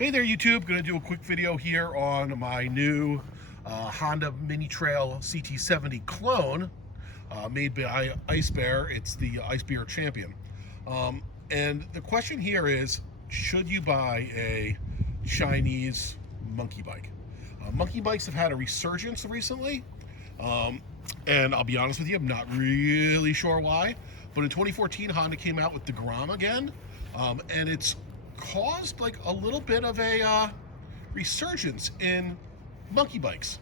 Hey there YouTube, going to do a quick video here on my new Honda Mini Trail CT70 clone made by Icebear. It's the Icebear Champion. And the question here is, should you buy a Chinese monkey bike? Monkey bikes have had a resurgence recently, and I'll be honest with you, I'm not really sure why, but in 2014 Honda came out with the Grom again, and it's caused like a little bit of a resurgence in monkey bikes.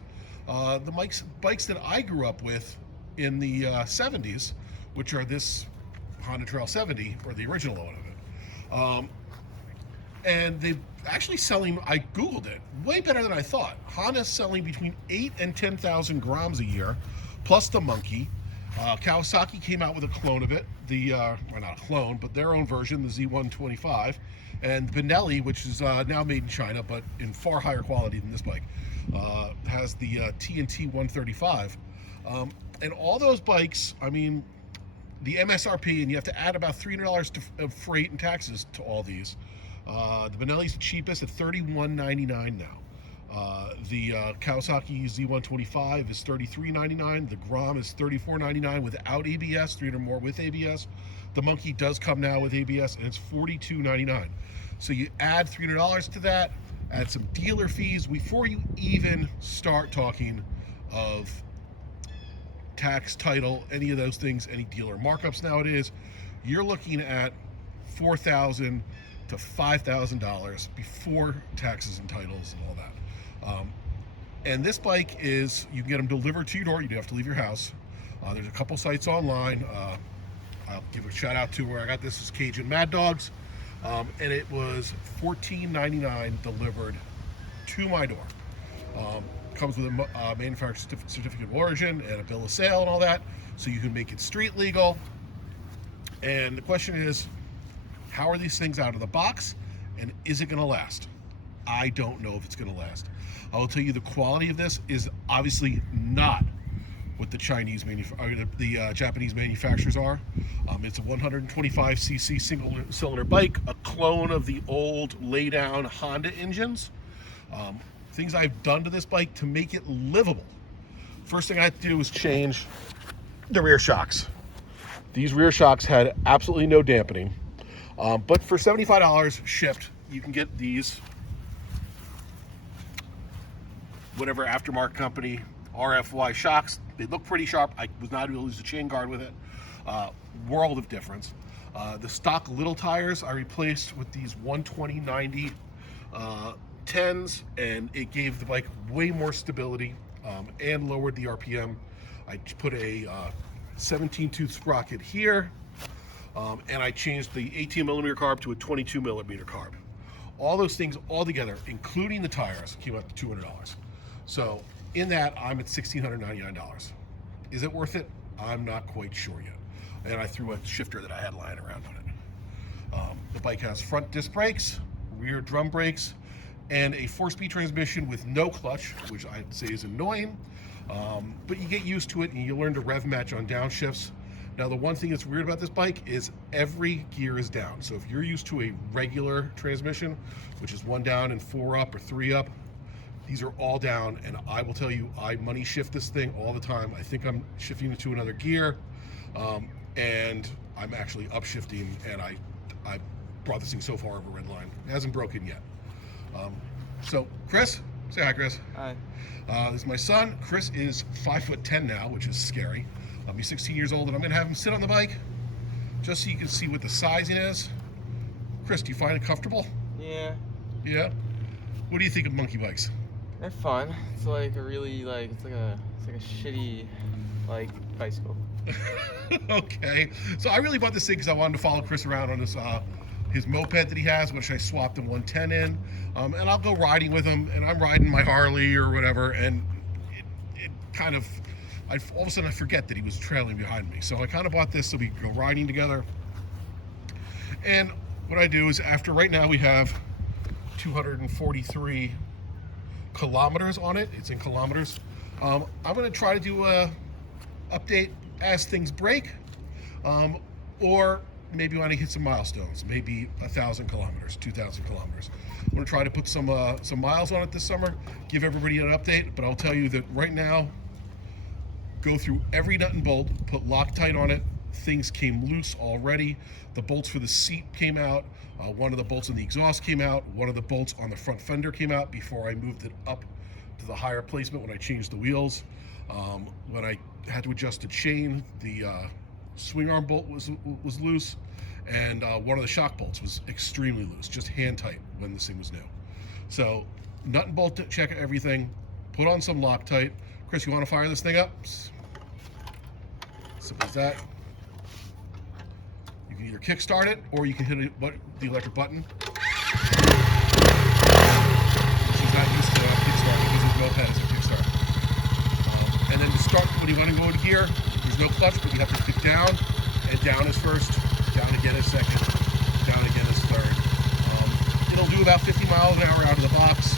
The bikes that I grew up with in the 70s, which are this Honda Trail 70, or the original one of it. And they're actually selling, I Googled it, way better than I thought. Honda's selling between 8,000 and 10,000 Groms a year, plus the monkey. Kawasaki came out with a clone of it, well, not a clone, but their own version, the Z125, and Benelli, which is now made in China, but in far higher quality than this bike, has the TNT 135. And all those bikes, I mean, the MSRP, and you have to add about $300 of freight and taxes to all these. The Benelli's the cheapest at $31.99 now. The Kawasaki Z125 is $33.99. The Grom is $34.99 without ABS, $300 more with ABS. The monkey does come now with ABS, and it's $42.99. So you add $300 to that, add some dealer fees before you even start talking of tax, title, any of those things, any dealer markups nowadays. You're looking at $4,000 to $5,000 before taxes and titles and all that. And this bike is, you can get them delivered to your door. You don't have to leave your house. There's a couple sites online. I'll give a shout out to where I got this is Cajun Mad Dogs, and it was $14.99 delivered to my door. Comes with a manufacturer's certificate of origin and a bill of sale and all that, so you can make it street legal. And the question is, how are these things out of the box, and is it going to last? I don't know if it's going to last. I will tell you the quality of this is obviously not what the Japanese manufacturers are. It's a 125cc single-cylinder bike, a clone of the old lay-down Honda engines. Things I've done to this bike to make it livable. First thing I had to do was change the rear shocks. These rear shocks had absolutely no dampening, but for $75 shipped, you can get these whatever aftermarket company RFY shocks. They look pretty sharp. I was not able to use the chain guard with it. World of difference. The stock little tires I replaced with these 120/90 10s, and it gave the bike way more stability and lowered the RPM. I put a 17-tooth sprocket here, and I changed the 18mm carb to a 22mm carb. All those things all together, including the tires, came out to $200. So in that, I'm at $1,699. Is it worth it? I'm not quite sure yet. And I threw a shifter that I had lying around on it. The bike has front disc brakes, rear drum brakes, and a 4-speed transmission with no clutch, which I'd say is annoying. But you get used to it, and you learn to rev match on downshifts. Now, the one thing that's weird about this bike is every gear is down. So if you're used to a regular transmission, which is 1 down and 4 up or 3 up, these are all down, and I will tell you, I money shift this thing all the time. I think I'm shifting it to another gear, and I'm actually upshifting, and I brought this thing so far over red line. It hasn't broken yet. So Chris, say hi, Chris. Hi. This is my son. Chris is 5'10" now, which is scary. He's 16 years old, and I'm gonna have him sit on the bike just so you can see what the sizing is. Chris, do you find it comfortable? Yeah. Yeah? What do you think of monkey bikes? They're fun. It's like a really it's like a shitty bicycle. Okay. So I really bought this thing because I wanted to follow Chris around on this his moped that he has, which I swapped a 110 in. And I'll go riding with him, and I'm riding my Harley or whatever, and it kind of, all of a sudden I forget that he was trailing behind me. So I kind of bought this so we could go riding together. And what I do is, after right now we have 243 kilometers on it. It's in kilometers. I'm going to try to do a update as things break, or maybe want to hit some milestones, maybe 1,000 kilometers, 2,000 kilometers. I'm going to try to put some miles on it this summer, give everybody an update, but I'll tell you that right now, go through every nut and bolt, put Loctite on it. Things came loose already. The bolts for the seat came out. One of the bolts in the exhaust came out. One of the bolts on the front fender came out before I moved it up to the higher placement when I changed the wheels. When I had to adjust the chain, the swing arm bolt was loose, and one of the shock bolts was extremely loose, just hand tight when this thing was new. So nut and bolt check everything, put on some Loctite. Chris, you want to fire this thing up? Simple as that. You can either kick start it or you can hit the electric button. She's not used to kick start because his moped is a kick start. And then to start, when you want to go into gear, there's no clutch, but you have to kick down, and down is first, down again is second, down again is third. It'll do about 50 miles an hour out of the box.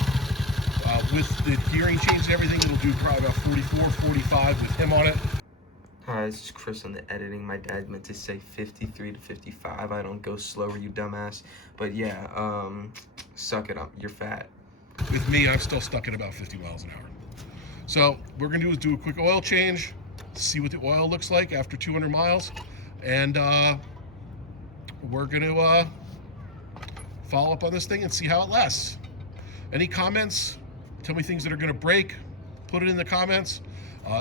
With the gearing change and everything, it'll do probably about 44, 45 with him on it. Hi, this is Chris on the editing. My dad meant to say 53 to 55. I don't go slower, you dumbass. But yeah, suck it up. You're fat. With me, I'm still stuck at about 50 miles an hour. So what we're gonna do is do a quick oil change, see what the oil looks like after 200 miles, and we're gonna follow up on this thing and see how it lasts. Any comments? Tell me things that are gonna break. Put it in the comments.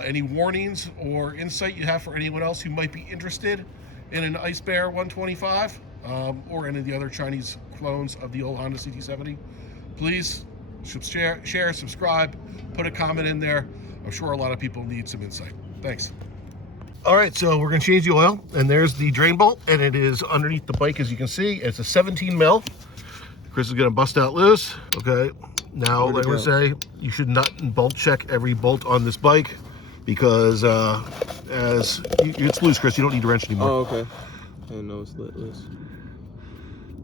Any warnings or insight you have for anyone else who might be interested in an Icebear 125 or any of the other Chinese clones of the old Honda CT70, please share, subscribe, put a comment in there. I'm sure a lot of people need some insight. Thanks. All right, so we're gonna change the oil, and there's the drain bolt, and it is underneath the bike, as you can see. It's a 17 mil. Chris is gonna bust out loose. Okay, now like I say, you should nut and bolt check every bolt on this bike, because it's loose, Chris. You don't need to wrench anymore. Oh, okay. I didn't know it's lit loose.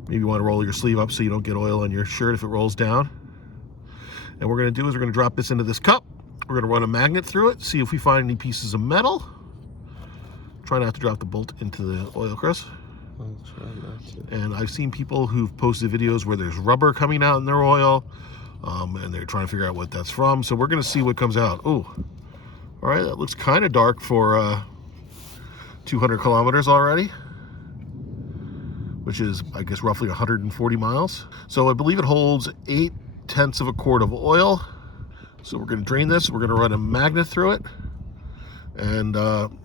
Maybe you want to roll your sleeve up so you don't get oil on your shirt if it rolls down. And what we're going to do is we're going to drop this into this cup. We're going to run a magnet through it, see if we find any pieces of metal. Try not to drop the bolt into the oil, Chris. I'll try not to. And I've seen people who've posted videos where there's rubber coming out in their oil, and they're trying to figure out what that's from. So we're going to see what comes out. Oh, all right, that looks kind of dark for 200 kilometers already, which is, I guess, roughly 140 miles. So I believe it holds 0.8 of a quart of oil. So we're going to drain this. We're going to run a magnet through it and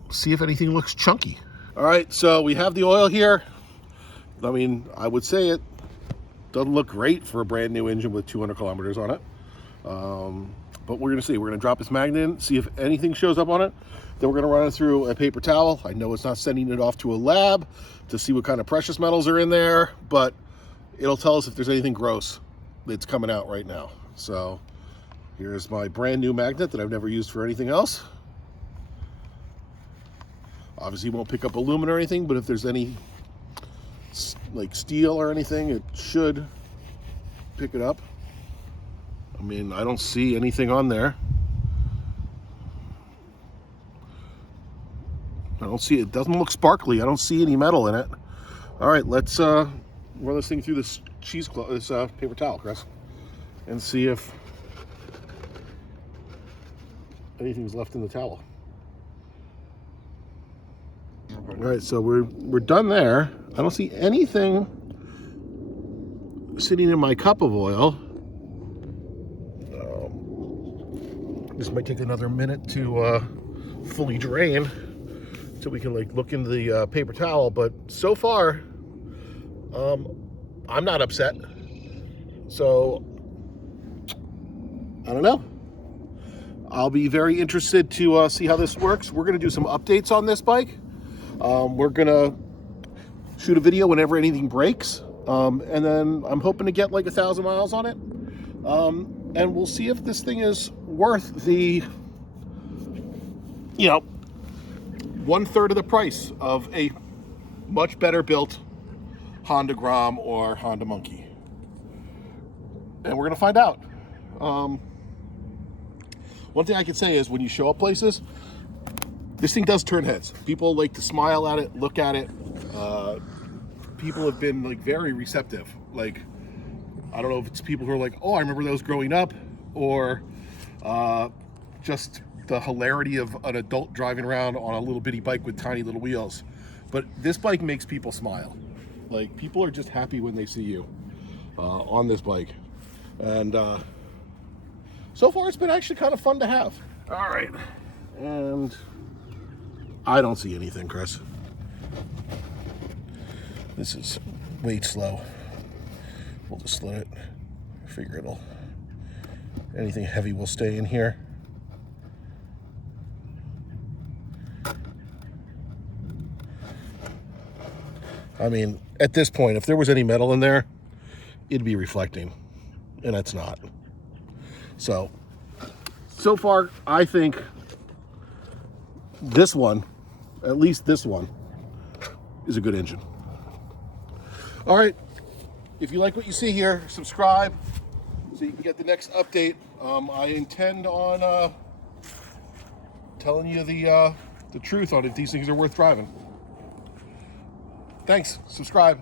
see if anything looks chunky. All right, so we have the oil here. I mean, I would say it doesn't look great for a brand new engine with 200 kilometers on it. But we're gonna see. We're gonna drop this magnet in, see if anything shows up on it. Then we're gonna run it through a paper towel. I know it's not sending it off to a lab to see what kind of precious metals are in there, but it'll tell us if there's anything gross that's coming out right now. So here's my brand new magnet that I've never used for anything else. Obviously it won't pick up aluminum or anything, but if there's any like steel or anything, it should pick it up. I mean, I don't see anything on there. I don't see it. It doesn't look sparkly. I don't see any metal in it. All right, let's run this thing through this paper towel, Chris, and see if anything's left in the towel. All right, so we're done there. I don't see anything sitting in my cup of oil. This might take another minute to fully drain so we can like look into the paper towel, but so far I'm not upset. So I don't know. I'll be very interested to see how this works. We're gonna do some updates on this bike. We're gonna shoot a video whenever anything breaks, and then I'm hoping to get like 1,000 miles on it, and we'll see if this thing is worth the, 1/3 of the price of a much better built Honda Grom or Honda Monkey. And we're gonna find out. One thing I can say is when you show up places, this thing does turn heads. People like to smile at it, look at it, people have been like very receptive. Like, I don't know if it's people who are like, oh, I remember those growing up, or just the hilarity of an adult driving around on a little bitty bike with tiny little wheels. But this bike makes people smile. Like, people are just happy when they see you on this bike. And so far, it's been actually kind of fun to have. All right. And I don't see anything, Chris. This is way slow. We'll just slow it. Figure it'll... anything heavy will stay in here. I mean, at this point, if there was any metal in there, it'd be reflecting, and it's not. So far, I think this one, at least this one, is a good engine. All right, if you like what you see here, subscribe so you can get the next update. I intend on telling you the truth on if these things are worth driving. Thanks. Subscribe.